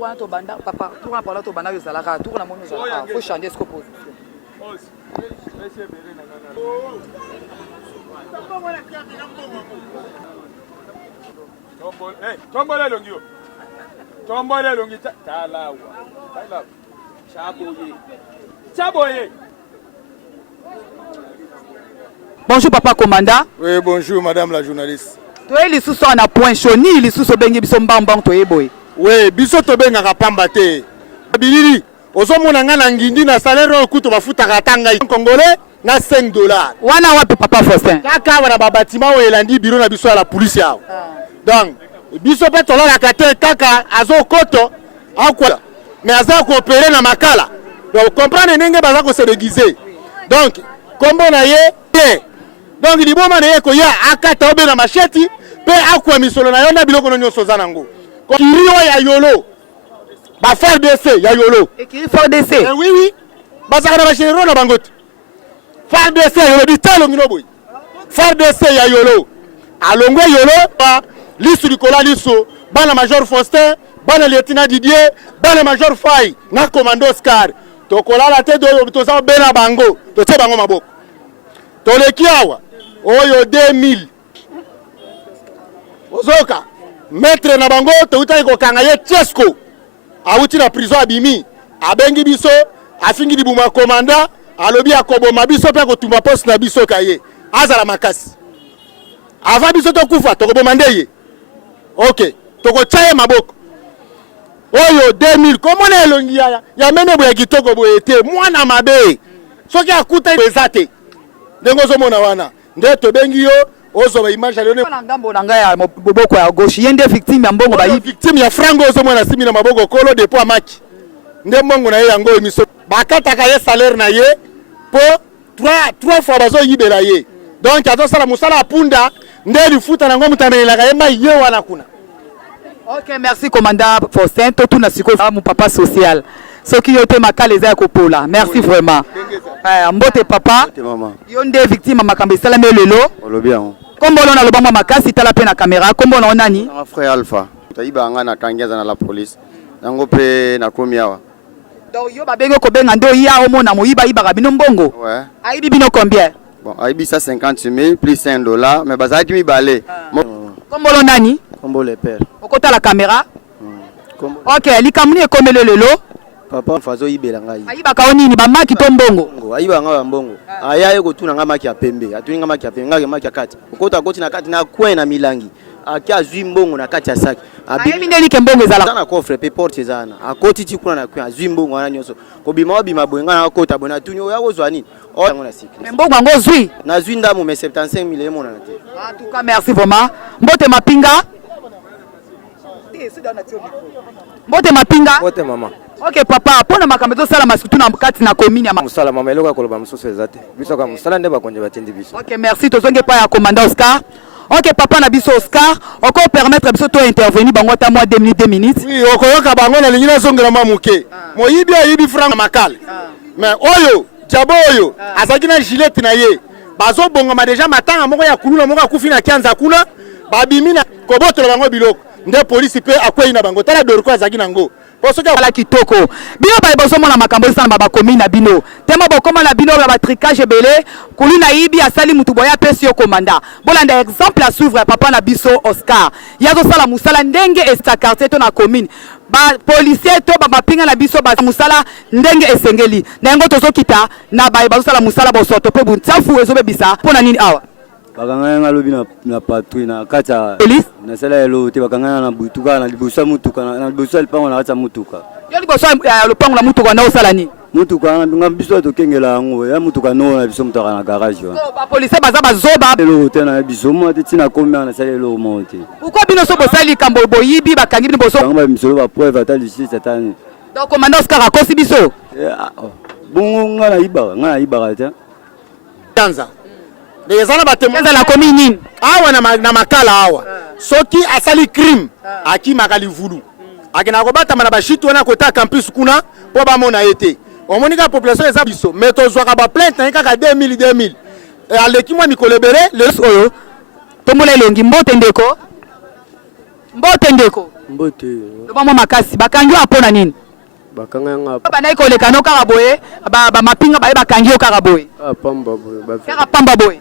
papa, tout le monde banda yozalaka, tout le monde yozalaka. Faut changer ce qu'on pose. Tombola longi. Tombola longi talawa. Talawa. Chaboye. Chaboye. Bonjour papa commandant. Oui, bonjour madame la journaliste. Toi les sous sont à point chaud ni les sous so bengi biso mbambang to yeboy. Oui, biso to benga kapamba te. Bilili, ozomona nga na ngindi na salaire okuto bafuta katanga congolais na $5. Wana wapi papa Faustin? Kaka wana ba bâtiment o elandi bureau na biso à la police yao. Donc, biso pe to la kate kaka azo koto akwa. Mais aza ko opérer na makala. Donc comprendre ndenge baza ko se déguiser. Donc, kombo na ye te. Donc liboma na ye ko ya akata obe na macheti pe akwa misolo na yo na biloko nyonso za nango. Kiriyo ya yolo. Ba faire DC ya yolo. Écrit fort DC. Oui oui. Bazaka na bachero na bangote. Faire DC ya yolo bitalo ngino boy. Faire DC ya yolo. Alongwe yolo pa lisu likola lisu bana major Faustin, bana lieutenant Didier, bana major Fay na commando Oscar. Tokola la tête do toza bena bango. Tote bango maboko. Toleki awa. Oyo 2000. Ozoka. Maître na bango touta ko kanga ye Chesco. Awuti na prison abimi. Abengi biso, afingi dibuma komanda, alobi akoboma biso pe ko tumba poste na biso kaye. Azala makasi. Avant biso to kufa to kobomande ye. OK. To ko chaye maboko. Oyo 2000 comment na elongi ya mene boya kitoko boyete mwana mabe. Soki akuta bezate. Ndengo zo mona wana. Nde to bengi yo ozo ba image alone na ngambo na ngaya maboko ya gauche yende victime ya mbongo ba victime ya frango ozo mona simi na maboko kolo depo amaki. Nde mbongo na ye yango emiso. Bakataka ye salaire na ye po 3 fois bazo yibela ye. Donc azo sala musala apunda nde lifuta na ngomu tamelaka ye mai ye wana kuna. OK, merci commandant Faustin, tout na siko mon papa social. Ce qui yote makale za kopola. Merci vraiment. Mbote papa. Maman. Yonde victime makambe sala melelo. Olobian. Kombo na lobamba makasi tala pe na caméra. Kombo na nani? Mon frère Alpha. Taiba nga na kangeza na la police. Nango pe na komi awa. Donc yo babengo ko benga ndo ya omona moyiba iba bino mbongo. Ouais. Aibi bino combien? Bon, aibi ça 50 000 plus $5 mais bazaki mi balé. Kombo na nani? Kombo le père. Okota la caméra. Kombo. OK, likamuni ekomele lelo. Papa fazo yibela ngai. Aiba ka onini ba maki to mbongo. Aiba nga mbongo. Aya ye ko tuna nga maki ya pembe. Atuni nga maki ya pembe, nga maki ya kati. Okota koti na kati na kwen na milangi. Aki azwi mbongo na kati ya saki. Abi ndeli ke mbongo ezala. Na coffre pe porte ezana. Akoti ti kuna na kwen azwi mbongo wana nyonso. Ko bima bwenga na kota bona tuni oya kozwa nini? O ngo na siki. Mbongo ngo zwi. Na zwi ndamu me 75 000 ye mona na te. En tout cas merci vraiment. Mbote mapinga. Mbote mapinga. Mbote mama. OK papa, pona makambo to sala masutu na kati na commune ya musala mama eloka koloba mususu ezate. Biso ka musala nde bakonje batindi biso. OK, merci tozonge pa ya commandant Oscar. OK papa na biso Oscar, oko permettre biso to intervenir bango ta moi 2 minutes. Oui, okoyoka bango na lingina zongela mamuke. Moyibi ayibi franc makala. Mais oyo, jabo oyo, azaki na gilet na ye. Bazo bongo ma déjà matanga moko ya kulula moko akufi na kianza kuna. Babimi na koboto bango biloko. Nde police pe akwei na bango tala dorko azaki nango. Poso ka wala kitoko. Bino ba boso mona makambo sana ba commune na bino. Tema bokoma na bino ba tricage belé, kulina yibi asali mutu boya pesi yo komanda. Bolanda exemple à suivre papa na biso Oscar. Yazo sala musala ndenge esta quartier to na commune. Ba policier to ba mapinga na biso ba musala ndenge esengeli. Na ngo tozo kita na ba bazo sala musala bo soto pe buntafu ezobe bisa. Pona nini awa? Bakangana ngalobi na patrouille na kata police na sala elo te bakangana na butuka na libosa mutuka na libosa lipango na kata mutuka yo libosa lipango na mutuka na osala ni mutuka na biso to kengela ngo ya mutuka no na biso mutuka na garage wa so ba police baza bazoba elo te na biso mo te tina komi na sala elo mo te pourquoi bino so bosali kambo boyibi bakangi bino boso ngamba misolo ba preuve ata lisi satani donc commandant Oscar akosi biso bongo ngana iba ta Tanza. Ezana batemo la commune awa na makala awa soki asali crime aki makali vulu akina ko bata mana bashitu wana kota campus kuna po ba mona ete omonika population eza biso meto zwaka ba plainte na kaka 2000 aleki mwa mikolebere le oyo tombola elongi mbote ndeko Mbote. Loba mo makasi bakangi apona nini? Bakanga nga. Baba naiko lekano kaka boye ba mapinga ba bakangi kaka boye. Pamba boye. Kaka pamba boye.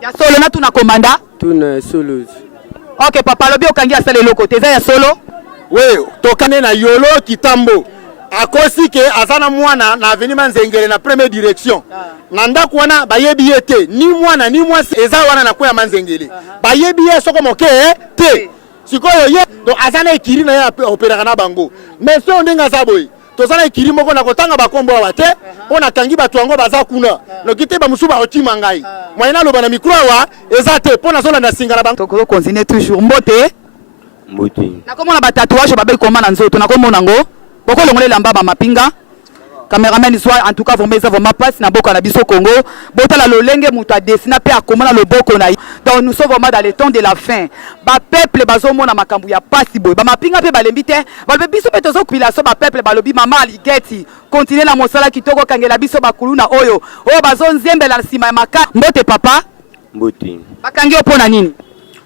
Ya solo na tuna komanda? Tuna solo. OK papa lobi okangi asale loko teza ya solo? We tokane na yolo kitambo. Akosi ke azana mwana na avenima nzengele na première direction. Nanda kuana bayebi ete ni mwana ni mwasi eza wana na kwa manzengele. Bayebi soko moke te. Sikoyo ye do azana ekiri na ya opera na bango. Mais so ndenga saboy. Tozana ekiri moko na kotanga bakombo wa te. Pona kangi batu yango baza kuna. No kite ba musuba otima ngai. Mwana loba na mikro wa eza te pona zola na singa na bango. Toko continuer toujours mbote. Mbote. Na komona ba tatouage babe koma na nzoto na komona ngo. Boko longole lamba ba mapinga. Cameraman soit en tout cas vraiment passe na boko na biso Congo. Botala lolenge mutu a dessiner pe akomona le boko na. Donc nous sommes vraiment dans le temps de la fin. Ba peuple bazomona makambu ya pasi boy. Ba mapinga pe balembi te. Ba biso pe tozo kwila so ba peuple balobi mama aligeti. Continuer la mosala kitoko kangela biso bakuluna oyo. Oyo bazonzembela sima ya maka. Mbote papa. Mbote. Bakangi opona nini?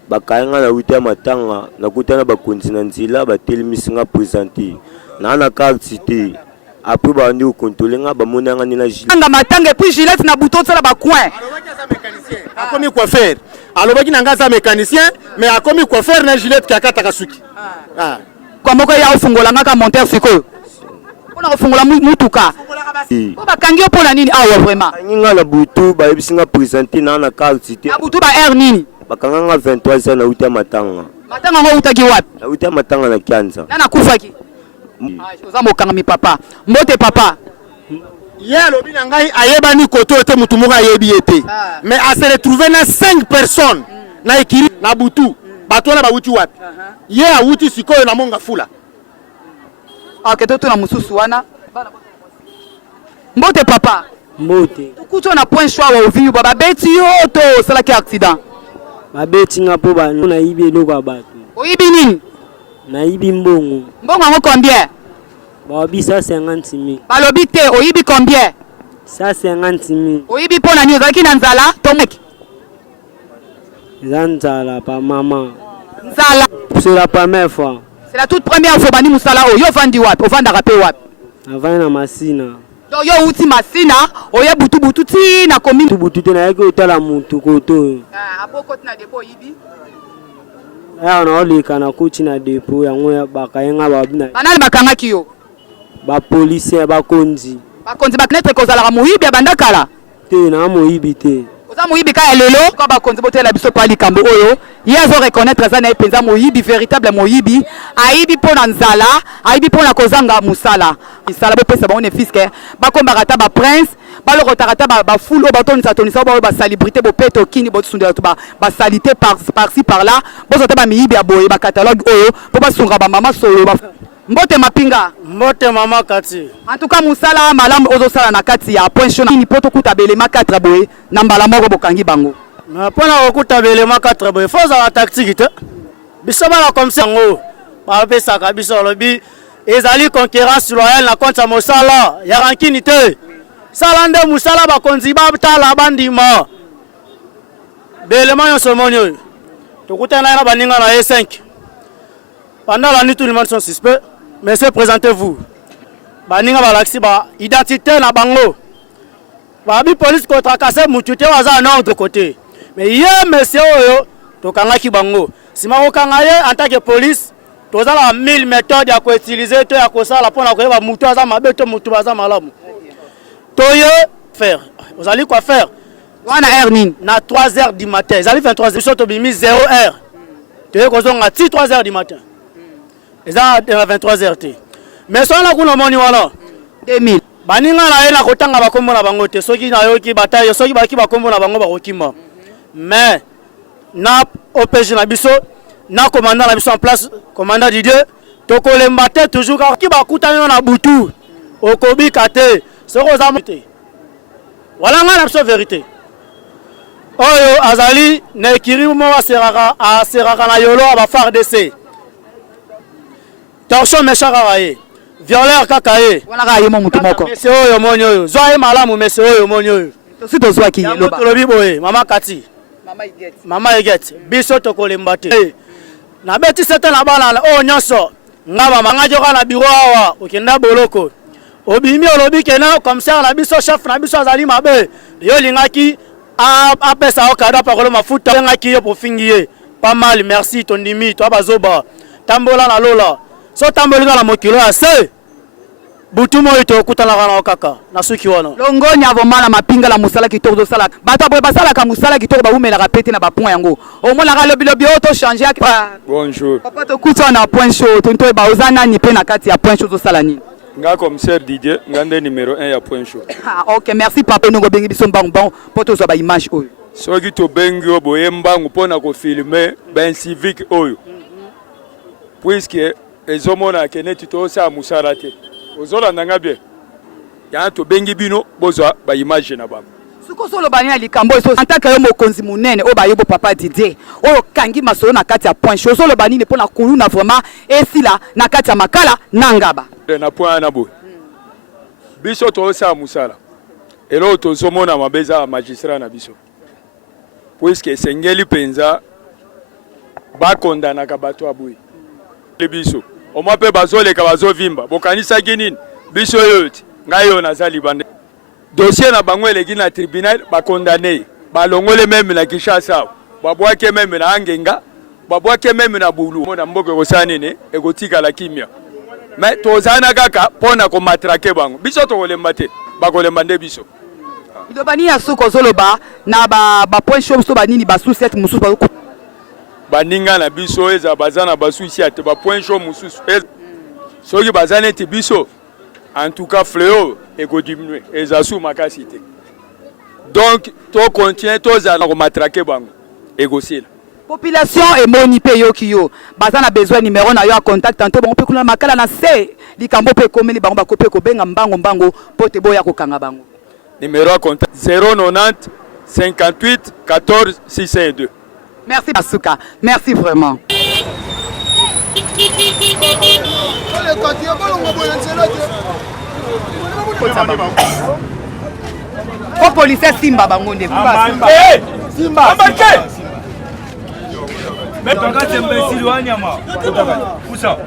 Bakanga na uta matanga na kutana bakonzi na nzila batelemisi nga présenter. Na na carte cité. Après bandi au contrôler nga bamona nga nina gilet. Nga matanga puis gilet na bouton sala ba coin. Alobaki za mécanicien. Akomi coiffeur. Alobaki na nga za mécanicien mais akomi coiffeur na gilet kakata kasuki. Kwa moko ya ofungola nga ka monteur siko. Ona ofungola mutuka. Ko bakangi opona nini awa vraiment? Nga na butu ba yebisinga présenter na carte cité. Abutu ba air nini? Bakanga nga 23 na uta matanga. Matanga ngo utaki wapi? Na uta matanga na Kianza. Na kufaki. Oza mokanga mi papa. Mbote papa. Hier lobi na ngai ayebani koto te mutu moko ayebi ete. Mais a se retrouver na 5 personnes na ekiri na butu. Bato na bawuti wapi? Ye awuti sikoyo na monga fula. OK toto na mususu wana. Mbote papa. Mbote. Kuto na point choix wa ovi baba beti yo to sala ki accident. Ba beti nga po ba na ibi eloko abatu. Oyibi nini? Na ibi mbongo. Mbongo ngo combien? Ba obi 150 000. Balobi te oyibi combien? 150 000. Oyibi pona ni ozaki na nzala to meki. Zanzala pa maman. Nzala. C'est la première fois. C'est la toute première fois bani musala o yo vandi wapi? Ovanda rapé wapi? Avant na masina. Yo uti masina oye butu ti na commune. Butu te na yeke otala mutu koto. Apoko tina depo yibi. Ya na oleka na koti na depo yango bakayenga babina. Banani bakanga kiyo. Ba policier ba konzi. Ba konzi ba knetre kozala ka muyibi abandakala. Te na moyibi te. Oza moyibi ka elelo ko ba konzi botela biso pa likambo oyo. Yezo reconnaître ça na penza moyibi véritable moyibi. Aibi pona nzala, aibi pona kozanga musala. Isala bo pesa ba on fiske. Ba kombarata ba prince, ba lo kotarata ba full o ba tonisa ba célébrité bo peto kini bo tsundela to ba salité par-ci par-là. Bo zota ba miyibi aboye ba catalogue oyo, po ba sunga ba mama solo ba Mbote mapinga. Mbote mama kati. En tout cas musala malamu ozo sala na kati ya point chaud ni poto kuta belema 4 boye na mbala moko bokangi bango. Na pona okuta belema 4 boye faut za tactique te. Biso bala comme ça ngo. Ba pesa ka biso lobi ezali concurrence loyale na konta mosala ya rankini te. Sala nde musala ba konzi ba tala bandima. Belema yo somonyo. Tokuta na baninga na E5. Pendant la nuit tout le monde sont suspects. Monsieur, présentez-vous. Baninga balaxi ba identité na bango. Babi police contre cassé mutute waza en ordre côté. Mais hier monsieur oyo to kanga ki bango. Sima ko kanga ye en tant que police, to za la 1000 méthodes ya ko utiliser to ya ko sala pona ko ba mutu aza mabeto mutu baza malamu. To ye faire. Vous allez quoi faire? Wana heure nini? Na 3h du matin. Ils allaient 23h so to bimi 0h. To ye ko zonga 3h du matin. Ils ont 23h. Mais si on a moni wala 2000. Baninga na ye na kotanga bakombo na bango te soki na yoki bataille soki baki bakombo na bango bakokima. Mais na OPG na biso na commandant na biso en place commandant Didier to kolemba te toujours ki bakutana na butu okobika te soko za te. Voilà nga na biso vérité. Oyo azali na ekiri mo aseraka na yolo aba FARDC. Torsion méchant kakaye. Violeur kakaye. Wana ka yemo mutu moko. Monsieur oyo monyo. Zoe malamu monsieur oyo monyo. Si tozwa ki loba. Lobi boye mama kati. Mama Iget. Mama Iget. Biso to kolemba te. na beti sete na bana o nyonso ngaba mangajo kana biro awa okenda boloko obimi olobi kena commissaire na biso chef na biso azali mabe yo lingaki apesa okada pakolo mafuta ngaki yo pofingiye pas mal merci tondimi to bazoba tambola na lola so tambolika na mokilo ya se butumo ito kutana kana kaka na suki wana longonya avomala mapinga la musala kitoko do sala bata boye basala ka musala kitoko ba umela kapete na ba point yango omona ka lobi auto changer bonjour papa to kuta na point show to nto ba ozana ni pe na kati ya point show to sala nini nga commissaire Didier ngande numéro 1 ya point show. OK merci papa nongo bengi biso mbangu bon poto zo ba image oyo soki to bengi o boye mbangu pona ko filmer ben civique oyo puisque ezomona keneti to sa musala te ozola nanga bien ya to bengi bino bozwa ba image na bango suko solo bani likambo eso antaka yo mokonzi munene o ba yobo papa Didier o kangi masolo na kati ya point show solo bani ne pona kuluna vraiment esila na kati ya makala nangaba na point na bo biso to sa musala elo to zomona mabeza magistrat na biso puisque sengeli penza ba kondana ka bato aboyi le biso o mape bazole ka bazovimba bokanisa kinini biso yote ngayo nazali bande dossier na bango eleki na tribunal ba condamné ba longole même na Kinshasa babwake même na Angenga babwake même na Bulu mona mboke ko sanene ekotika la kimia mais tozana kaka pona ko matraquer bango biso to kolemba te ba kolemba nde biso idobani ya suko zoloba na ba point show so banini ba sous-set mususu ba baninga na biso eza bazana ba souci ate ba point show mususu soki bazana te biso en tout cas fléau eko diminuer eza sous makasi te donc to continue to za na ko matraquer bango eko sila population et moni pe yo kiyo bazana besoin numéro na yo a contact tanto bon pe kuna makala na se likambo pe komeli bango ba kopé ko benga mbango pote boya ko kanga bango numéro à contact 090 58 14 652. Merci Basuka, merci vraiment. Oh policier Simba bangonde. Simba. Mais ton gars c'est imbécile ou anyama. Où ça?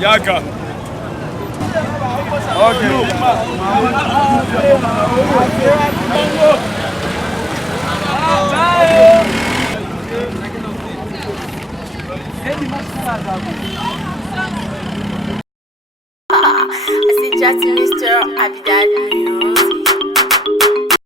Yaka. I see Justin Mr. Abidad.